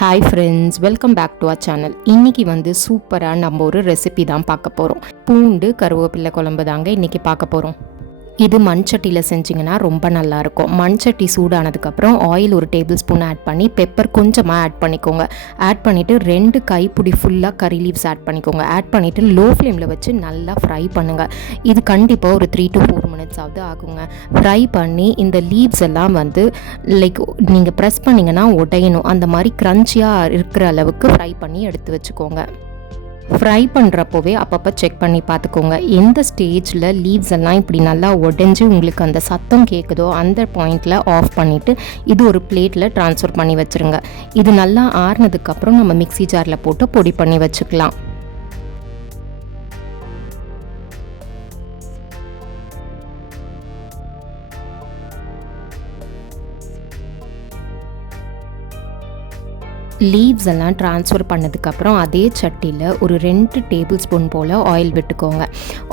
Hi friends, welcome back to our channel. இன்றைக்கி சூப்பராக நம்ம ஒரு ரெசிபி தான் பார்க்க போகிறோம். பூண்டு கருவேப்பிலை குழம்பு தாங்க இன்றைக்கி பார்க்க போகிறோம். இது மண் சட்டியில் செஞ்சிங்கன்னா ரொம்ப நல்லாயிருக்கும். மண் சட்டி சூடானதுக்கப்புறம் ஆயில் ஒரு டேபிள் ஸ்பூன் ஆட் பண்ணி பெப்பர் கொஞ்சமாக ஆட் பண்ணிக்கோங்க. ஆட் பண்ணிவிட்டு 2 கைப்பிடி ஃபுல்லாக கறி லீவ்ஸ் ஆட் பண்ணிக்கோங்க. ஆட் பண்ணிவிட்டு லோ ஃப்ளேமில் வச்சு நல்லா ஃப்ரை பண்ணுங்கள். இது கண்டிப்பாக ஒரு 3 to 4 minutes ஆகுது ஆகுங்க. ஃப்ரை பண்ணி இந்த லீவ்ஸ் எல்லாம் லைக் நீங்கள் ப்ரெஸ் பண்ணிங்கன்னா உடையணும். அந்த மாதிரி க்ரன்ச்சியாக இருக்கிற அளவுக்கு ஃப்ரை பண்ணி எடுத்து வச்சுக்கோங்க. ஃப்ரை பண்ணுறப்போவே அப்பப்போ செக் பண்ணி பார்த்துக்கோங்க. எந்த ஸ்டேஜில் லீவ்ஸ் எல்லாம் இப்படி நல்லா உடஞ்சி உங்களுக்கு அந்த சத்தம் கேட்குதோ அந்த பாயிண்டில் ஆஃப் பண்ணிவிட்டு இது ஒரு பிளேட்டில் ட்ரான்ஸ்ஃபர் பண்ணி வச்சுருங்க. இது நல்லா ஆறுனதுக்கப்புறம் நம்ம மிக்ஸி ஜாரில் போட்டு பொடி பண்ணி வச்சுக்கலாம். லீவ்ஸ் எல்லாம் ட்ரான்ஸ்ஃபர் பண்ணதுக்கப்புறம் அதே சட்டியில் ஒரு 2 டேபிள் ஸ்பூன் போல் ஆயில் விட்டுக்கோங்க.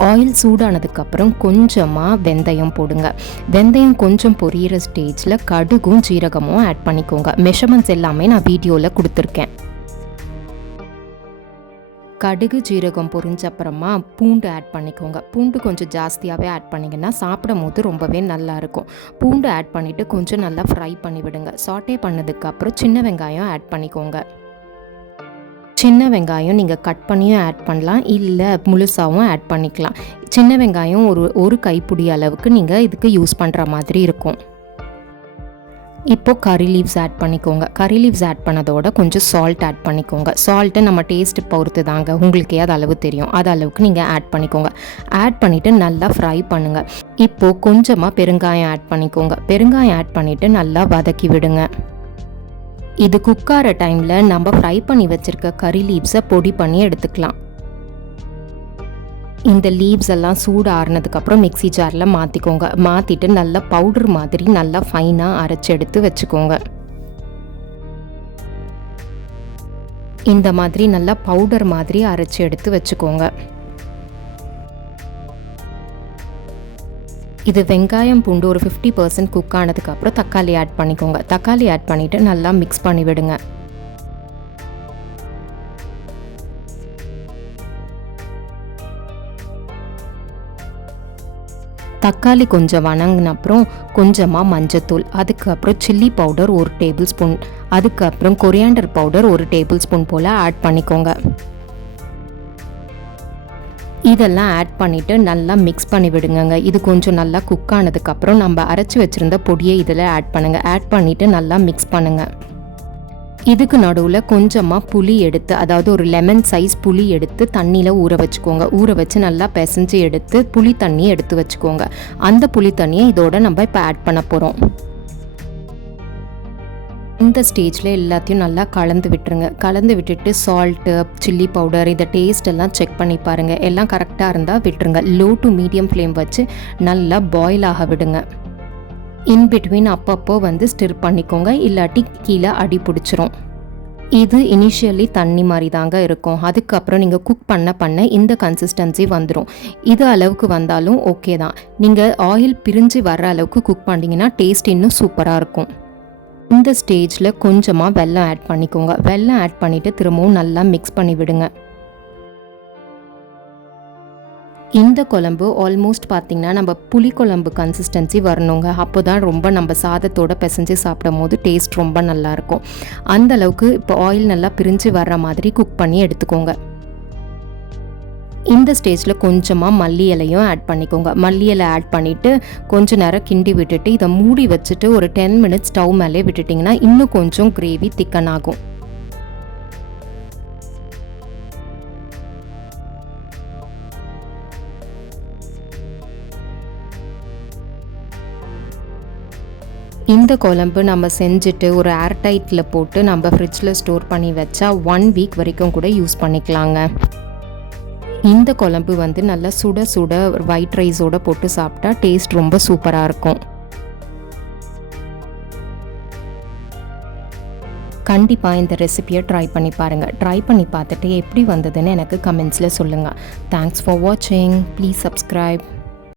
ஆயில் சூடானதுக்கப்புறம் கொஞ்சமாக வெந்தயம் போடுங்க. வெந்தயம் கொஞ்சம் பொரியிற ஸ்டேஜில் கடுகும் ஜீரகமும் ஆட் பண்ணிக்கோங்க. மெஷர்மெண்ட்ஸ் எல்லாமே நான் வீடியோவில் கொடுத்துருக்கேன். கடுகு ஜீரகம் பொரிஞ்சப்புறமா பூண்டு ஆட் பண்ணிக்கோங்க. பூண்டு கொஞ்சம் ஜாஸ்தியாகவே ஆட் பண்ணிங்கன்னா சாப்பிடும் போது ரொம்பவே நல்லாயிருக்கும். பூண்டு ஆட் பண்ணிவிட்டு கொஞ்சம் நல்லா ஃப்ரை பண்ணி விடுங்க. சாட்டே பண்ணதுக்கப்புறம் சின்ன வெங்காயம் ஆட் பண்ணிக்கோங்க. சின்ன வெங்காயம் நீங்கள் கட் பண்ணியும் ஆட் பண்ணலாம், இல்லை முழுசாகவும் ஆட் பண்ணிக்கலாம். சின்ன வெங்காயம் ஒரு கைப்பிடி அளவுக்கு நீங்கள் இதுக்கு யூஸ் பண்ணுற மாதிரி இருக்கும். இப்போது கறி லீவ்ஸ் ஆட் பண்ணிக்கோங்க. கறி லீவ்ஸ் ஆட் பண்ணதோட கொஞ்சம் சால்ட் ஆட் பண்ணிக்கோங்க. சால்ட்டு நம்ம டேஸ்ட்டு பொறுத்து தாங்க, உங்களுக்கே அது அளவு தெரியும். அது அளவுக்கு நீங்கள் ஆட் பண்ணிக்கோங்க. ஆட் பண்ணிவிட்டு நல்லா ஃப்ரை பண்ணுங்கள். இப்போது கொஞ்சமாக பெருங்காயம் ஆட் பண்ணிக்கோங்க. பெருங்காயம் ஆட் பண்ணிவிட்டு நல்லா வதக்கி விடுங்க. இது குக்கார டைமில் நம்ம ஃப்ரை பண்ணி வச்சுருக்க கறி லீவ்ஸை பொடி பண்ணி எடுத்துக்கலாம். இந்த லீவ்ஸ் எல்லாம் சூடு ஆறுனதுக்கப்புறம் மிக்ஸி ஜாரில் மாற்றிக்கோங்க. மாற்றிட்டு நல்லா பவுடர் மாதிரி நல்லா ஃபைனாக அரைச்சி எடுத்து வச்சுக்கோங்க. இந்த மாதிரி நல்லா பவுடர் மாதிரி அரைச்சி எடுத்து வச்சுக்கோங்க. இது வெங்காயம் பூண்டு ஒரு 50% குக் ஆனதுக்கப்புறம் தக்காளி ஆட் பண்ணிக்கோங்க. தக்காளி ஆட் பண்ணிவிட்டு நல்லா மிக்ஸ் பண்ணி விடுங்க. தக்காளி கொஞ்சம் வணங்கின அப்புறம் கொஞ்சமாக மஞ்சத்தூள், அதுக்கப்புறம் சில்லி பவுடர் 1 டேபிள் ஸ்பூன், அதுக்கப்புறம் கொரியாண்டர் பவுடர் 1 டேபிள் ஸ்பூன் போல் ஆட் பண்ணிக்கோங்க. இதெல்லாம் ஆட் பண்ணிவிட்டு நல்லா மிக்ஸ் பண்ணி விடுங்க. இது கொஞ்சம் நல்லா குக் ஆனதுக்கப்புறம் நம்ம அரைச்சி வச்சுருந்த பொடியை இதில் ஆட் பண்ணுங்கள். ஆட் பண்ணிவிட்டு நல்லா மிக்ஸ் பண்ணுங்கள். இதுக்கு நடுவில் கொஞ்சமாக புளி எடுத்து, அதாவது ஒரு லெமன் சைஸ் புளி எடுத்து தண்ணியில் ஊற வச்சுக்கோங்க. ஊற வச்சு நல்லா பிசைஞ்சு எடுத்து புளி தண்ணியை எடுத்து வச்சுக்கோங்க. அந்த புளி தண்ணியை இதோட நம்ம இப்போ ஆட் பண்ண போகிறோம். இந்த ஸ்டேஜில் எல்லாத்தையும் நல்லா கலந்து விட்டுருங்க. கலந்து விட்டுட்டு சால்ட்டு, சில்லி பவுடர், இதை டேஸ்ட் எல்லாம் செக் பண்ணி பாருங்கள். எல்லாம் கரெக்டாக இருந்தால் விட்டுருங்க. லோ டு மீடியம் ஃப்ளேம் வச்சு நல்லா பாயில் ஆக விடுங்க. இன்பிட்வீன் அப்பப்போ ஸ்டிர் பண்ணிக்கோங்க, இல்லாட்டி கீழே அடி பிடிச்சிரும். இது இனிஷியலி தண்ணி மாதிரி தாங்க இருக்கும். அதுக்கப்புறம் நீங்கள் குக் பண்ண இந்த கன்சிஸ்டன்சி வந்துடும். இது அளவுக்கு வந்தாலும் ஓகே தான். நீங்கள் ஆயில் பிரிஞ்சு வர்ற அளவுக்கு குக் பண்ணிங்கன்னா டேஸ்ட் இன்னும் சூப்பராக இருக்கும். இந்த ஸ்டேஜில் கொஞ்சமாக வெல்லம் ஆட் பண்ணிக்கோங்க. வெல்லம் ஆட் பண்ணிவிட்டு திரும்பவும் நல்லா மிக்ஸ் பண்ணி விடுங்க. இந்த குழம்பு ஆல்மோஸ்ட் பார்த்திங்கன்னா நம்ம புளிக்குழம்பு கன்சிஸ்டன்சி வரணுங்க. அப்போ தான் ரொம்ப நம்ம சாதத்தோடு பிசைஞ்சு சாப்பிடும் போது டேஸ்ட் ரொம்ப நல்லாயிருக்கும். அந்தளவுக்கு இப்போ ஆயில் நல்லா பிரிஞ்சு வர்ற மாதிரி குக் பண்ணி எடுத்துக்கோங்க. இந்த ஸ்டேஜில் கொஞ்சமாக மல்லி இலையும் ஆட் பண்ணிக்கோங்க. மல்லி இலை ஆட் பண்ணிவிட்டு கொஞ்சம் நேரம் கிண்டி விட்டுட்டு இதை மூடி வச்சுட்டு ஒரு 10 minutes ஸ்டவ் மேலே விட்டுட்டிங்கன்னா இன்னும் கொஞ்சம் கிரேவி திக்கன் ஆகும். இந்த குழம்பு நம்ம செஞ்சுட்டு ஒரு ஏர்டைட்டில் போட்டு நம்ம ஃப்ரிட்ஜில் ஸ்டோர் பண்ணி வச்சா 1 week வரைக்கும் கூட யூஸ் பண்ணிக்கலாங்க. இந்த குழம்பு நல்லா சுட சுட ஒயிட் ரைஸோடு போட்டு சாப்பிட்டா டேஸ்ட் ரொம்ப சூப்பராக இருக்கும். கண்டிப்பாக இந்த ரெசிபியை ட்ரை பண்ணி பாருங்கள். ட்ரை பண்ணி பார்த்துட்டு எப்படி வந்ததுன்னு எனக்கு கமெண்ட்ஸில் சொல்லுங்கள். தேங்க்ஸ் ஃபார் வாட்சிங். Please subscribe.